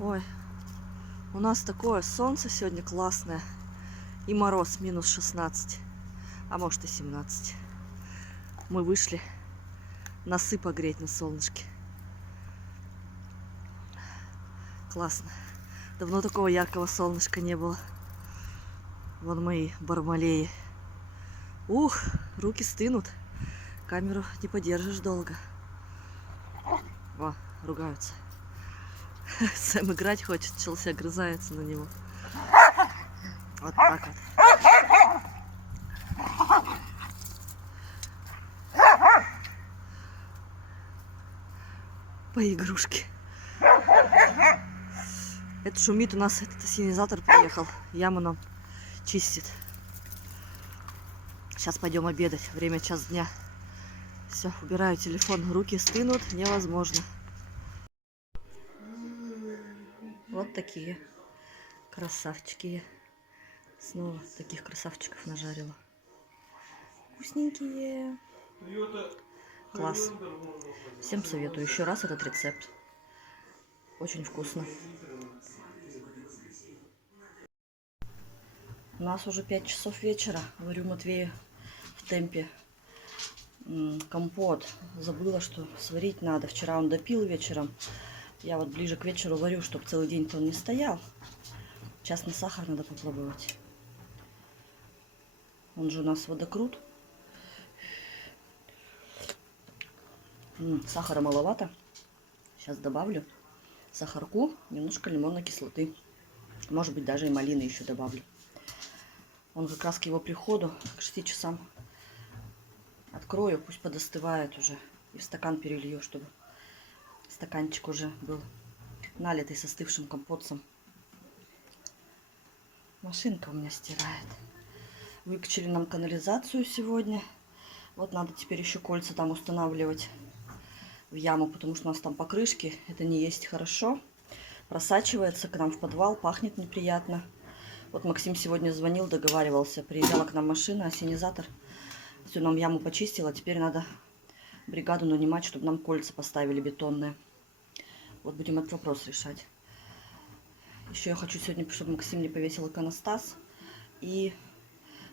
Ой, у нас такое солнце сегодня классное. И мороз минус 16, а может и 17. Мы вышли носы погреть на солнышке. Классно. Давно такого яркого солнышка не было. Вон мои бармалеи. Ух, руки стынут. Камеру не подержишь долго. О, ругаются. Сэм играть хочет, Челси огрызается на него. Вот так вот. По игрушке. Это шумит, у нас этот ассенизатор приехал. Яму нам чистит. Сейчас пойдем обедать. Время час дня. Все, убираю телефон. Руки стынут, невозможно. Вот такие красавчики. Снова таких красавчиков нажарила. Вкусненькие. Класс. Всем советую еще раз этот рецепт. Очень вкусно. У нас уже 5 часов вечера. Варю Матвею в темпе компот. Забыла, что сварить надо. Вчера он допил вечером. Я вот ближе к вечеру варю, чтобы целый день-то он не стоял. Сейчас на сахар надо попробовать. Он же у нас водокрут. Сахара маловато. Сейчас добавлю сахарку, немножко лимонной кислоты. Может быть, даже и малины еще добавлю. Он как раз к его приходу, к 6 часам открою, пусть подостывает уже. И в стакан перелью, чтобы стаканчик уже был налитый с остывшим компотцем. Машинка у меня стирает. Выкачали нам канализацию сегодня. Вот надо теперь еще кольца там устанавливать в яму, потому что у нас там покрышки. Это не есть хорошо. Просачивается к нам в подвал, пахнет неприятно. Вот Максим сегодня звонил, договаривался. Приезжала к нам машина, ассенизатор. Все, нам яму почистила. Теперь надо бригаду нанимать, чтобы нам кольца поставили бетонные. Вот будем этот вопрос решать. Еще я хочу сегодня, чтобы Максим мне повесил иконостас и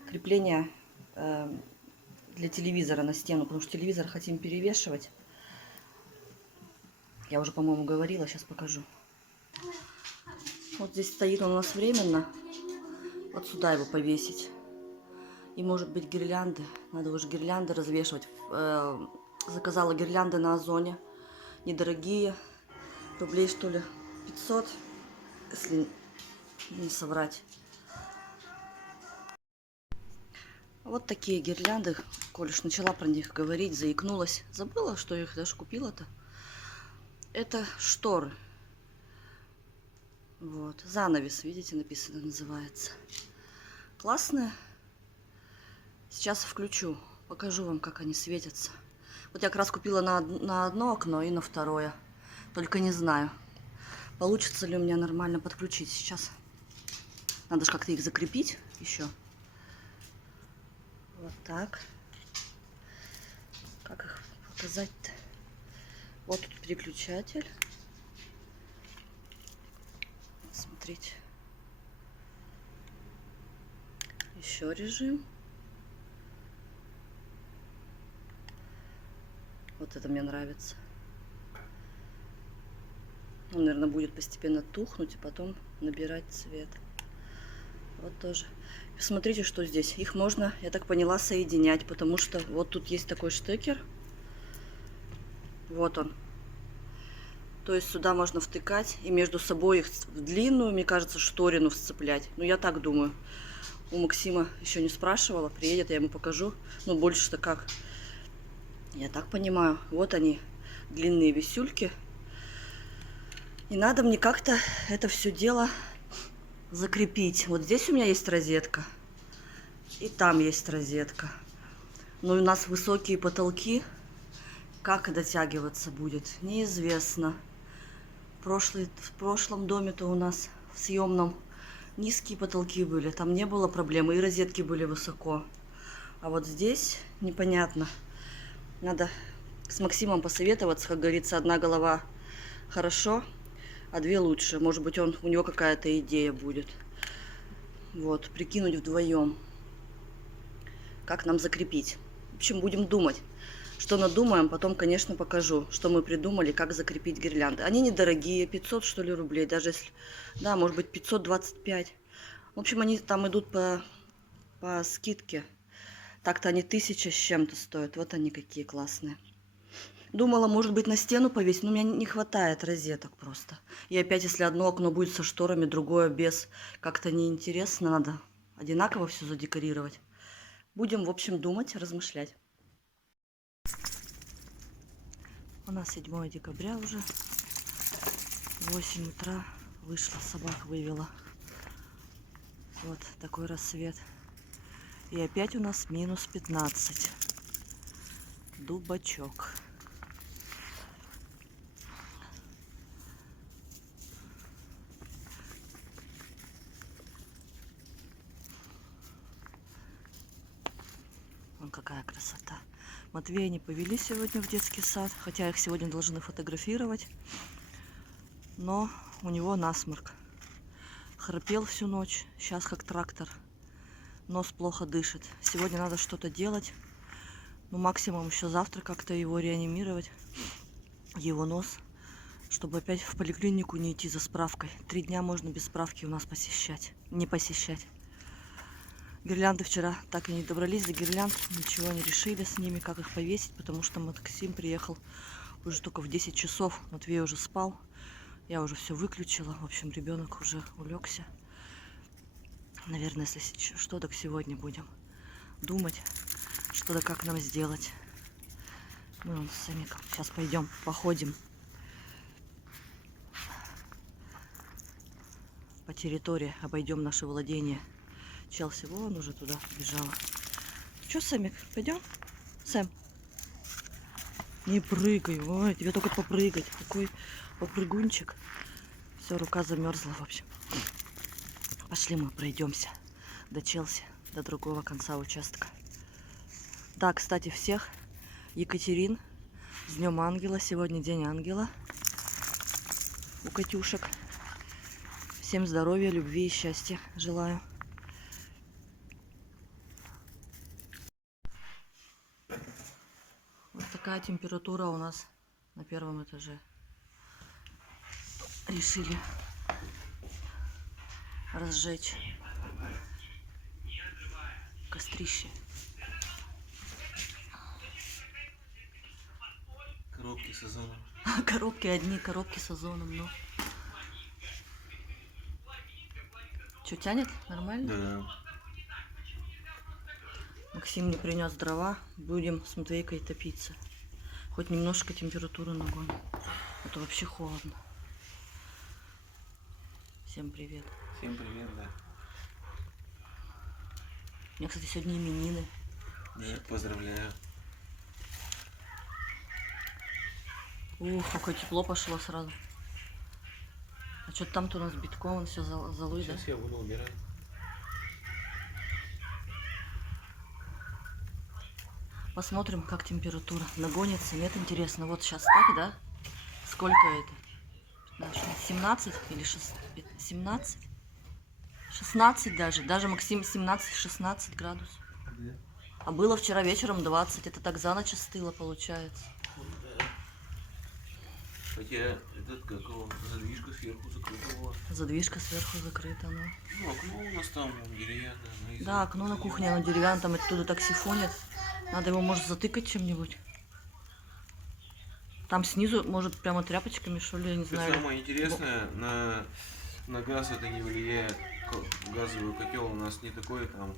крепление для телевизора на стену, потому что телевизор хотим перевешивать. Я уже, по-моему, говорила, сейчас покажу. Вот здесь стоит он у нас временно. Вот сюда его повесить. И может быть гирлянды. Надо уже гирлянды развешивать. Заказала гирлянды на Озоне. Недорогие. Рублей, что ли, 500, если не соврать. Вот такие гирлянды. Коль уж начала про них говорить, заикнулась. Забыла, что я их даже купила-то. Это шторы. Вот. Занавес, видите, написано, называется. Классные. Сейчас включу. Покажу вам, как они светятся. Вот я как раз купила на одно окно и на второе. Только не знаю, получится ли у меня нормально подключить сейчас. Надо же как-то их закрепить еще. Вот так. Как их показать-то? Вот тут переключатель. Смотрите. Еще режим. Вот это мне нравится. Он, наверное, будет постепенно тухнуть и потом набирать цвет. Вот тоже. Смотрите, что здесь. Их можно, я так поняла, соединять, потому что вот тут есть такой штекер. Вот он. То есть сюда можно втыкать и между собой их в длинную, мне кажется, шторину сцеплять. Ну, я так думаю. У Максима еще не спрашивала. Приедет, я ему покажу. Ну, больше-то как. Я так понимаю. Вот они, длинные висюльки. И надо мне как-то это все дело закрепить. Вот здесь у меня есть розетка. И там есть розетка. Но у нас высокие потолки. Как дотягиваться будет, неизвестно. В прошлом доме-то у нас в съемном низкие потолки были. Там не было проблемы. И розетки были высоко. А вот здесь непонятно. Надо с Максимом посоветоваться. Как говорится, одна голова хорошо. а 2 лучше. Может быть, у него какая-то идея будет. Вот, прикинуть вдвоем, как нам закрепить. В общем, будем думать. Что надумаем, потом, конечно, покажу, что мы придумали, как закрепить гирлянды. Они недорогие, 500, что ли, рублей, даже если... Да, может быть, 525. В общем, они там идут по скидке. Так-то они 1000 с чем-то стоят. Вот они какие классные. Думала, может быть, на стену повесить, но у меня не хватает розеток просто. И опять, если одно окно будет со шторами, другое без, как-то неинтересно, надо одинаково все задекорировать. Будем, в общем, думать, размышлять. У нас 7 декабря уже, 8 утра, вышла, собак вывела. Вот такой рассвет. И опять у нас минус 15. Дубачок. Вон какая красота. Матвея не повели сегодня в детский сад, хотя их сегодня должны фотографировать. Но у него насморк. Храпел всю ночь, сейчас как трактор. Нос плохо дышит. Сегодня надо что-то делать. Ну, максимум еще завтра как-то его реанимировать. Его нос. Чтобы опять в поликлинику не идти за справкой. 3 дня можно без справки у нас посещать. Не посещать. Гирлянды вчера так и не добрались до гирлянд. Ничего не решили с ними, как их повесить. Потому что Максим приехал уже только в 10 часов. Матвей уже спал. Я уже все выключила. В общем, ребенок уже улегся. Наверное, если что, так сегодня будем думать, что да как нам сделать. Мы вон с Самиком сейчас пойдем, походим по территории, обойдем наше владение. Челси вон уже туда бежала. Че, Самик, пойдем? Сэм, не прыгай, ой, тебе только попрыгать. Такой попрыгунчик. Все, рука замерзла, в общем. Пошли мы пройдемся до Челси, до другого конца участка. Да, кстати, всех Екатерин с Днем Ангела. Сегодня День Ангела у Катюшек. Всем здоровья, любви и счастья желаю. Вот такая температура у нас на 1-м этаже. Решили разжечь кострище. Коробки с озоном. Коробки одни, коробки с озоном, ну. Что, тянет? Нормально? Да. Максим мне принес дрова. Будем с Матвейкой топиться. Хоть немножко температуру нагоним. А то вообще холодно. Всем привет. Всем привет, да. У меня, кстати, сегодня именины. Да, поздравляю. Ух, какое тепло пошло сразу. А что там-то у нас битком, все залой, да? Сейчас я буду убирать. Посмотрим, как температура. Нагонится, нет, интересно. Вот сейчас так, да? Сколько это? 17 или 17? 16 даже. Даже, Максим, 17-16 градусов. Да. А было вчера вечером 20. Это так за ночь остыло, получается. Да. Хотя этот, как его, задвижка сверху закрыта была. Задвижка сверху закрыта, ну. Ну, окно у нас там деревянное. Да, окно на кухне, оно деревянное, там оттуда так сифонит. Надо его, может, затыкать чем-нибудь. Там снизу, может, прямо тряпочками, что ли, я не знаю. Самое интересное, на газ это не влияет. Газовый котел у нас не такой там,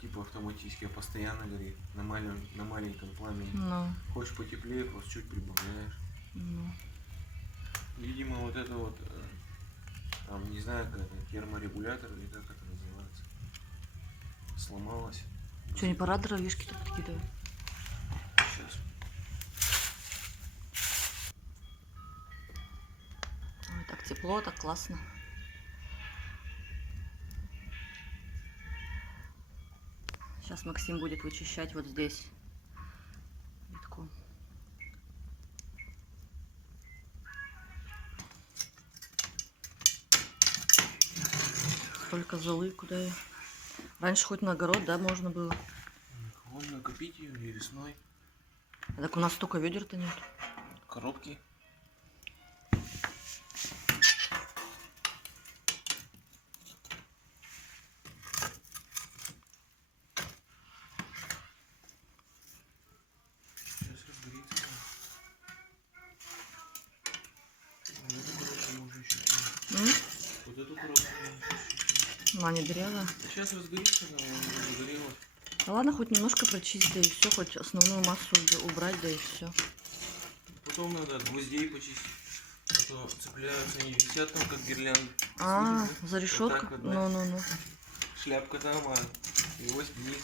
типа автоматически, а постоянно горит на маленьком пламени. Ну, Хочешь потеплее, просто чуть прибавляешь. ну. Видимо, вот это вот, там, не знаю, как это, терморегулятор или как это называется, сломалось. Что, не пора дровишки-то подкидывать? Сейчас. Ой, так тепло, так классно. Сейчас Максим будет вычищать вот здесь. Битком. столько золы, куда я... Раньше хоть на огород, да, можно было. Можно копить ее и весной. А так у нас столько ведер-то нет. Коробки. Сейчас разберется. Вот эту коробку можно еще кинуть. Вот эту коробку можно еще кинуть. Маня дырявая. Сейчас разгорится, да, она загорелась. Да ладно, хоть немножко прочисти, да и все, хоть основную массу убрать, да и все. Потом надо от гвоздей почистить. А то цепляются, они висят там как гирлянды. А, Слышите? за решетку? Вот так вот, да. Ну. Шляпка там, а гвоздь вниз.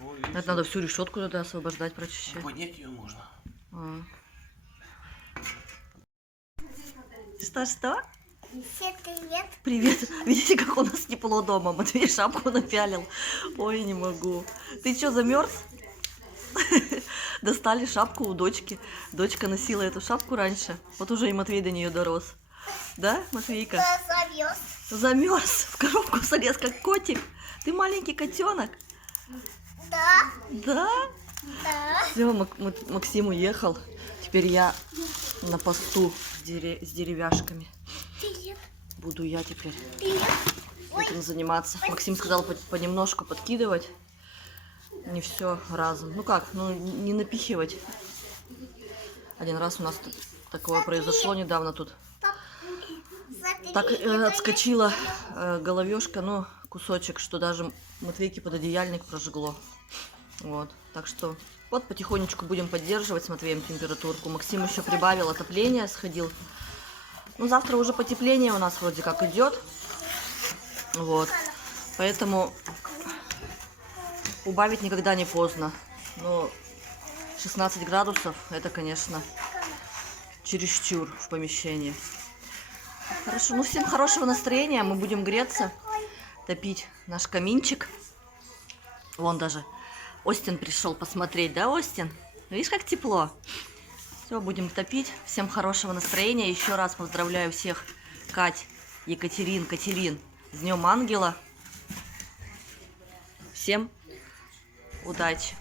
О, видишь, Это надо всю решетку тогда освобождать, прочищать. поднять ее можно. А. Что? Всем привет. Привет. Видите, как у нас тепло дома. Матвей шапку напялил. Ой, не могу. Ты что, замерз? Достали шапку у дочки. Дочка носила эту шапку раньше. Вот уже и Матвей до нее дорос. Да, Матвейка? Кто завез? Замерз. В коробку залез, как котик. Ты маленький котенок. Да, Да? да. Все, Максим уехал. Теперь я на посту с деревяшками. Привет. Буду я теперь Привет. Ой, этим заниматься. Максим сказал понемножку подкидывать. Не все разом. Ну как, ну не напихивать. Один раз у нас тут такое произошло недавно тут. смотри, Так это отскочила головешка, ну, кусочек, что даже Матвейке пододеяльник прожгло. Вот. Так что вот потихонечку будем поддерживать с Матвеем температурку. Максим еще прибавил отопление, сходил. Ну, завтра уже потепление у нас вроде как идет. Вот. Поэтому убавить никогда не поздно. Но 16 градусов, это, конечно, чересчур в помещении. Хорошо, ну всем хорошего настроения. Мы будем греться, топить наш каминчик. Вон даже Остин пришел посмотреть, да, Остин? Видишь, как тепло? Все, будем топить. Всем хорошего настроения. Еще раз поздравляю всех, Кать, Екатерин, с Днем Ангела. Всем удачи.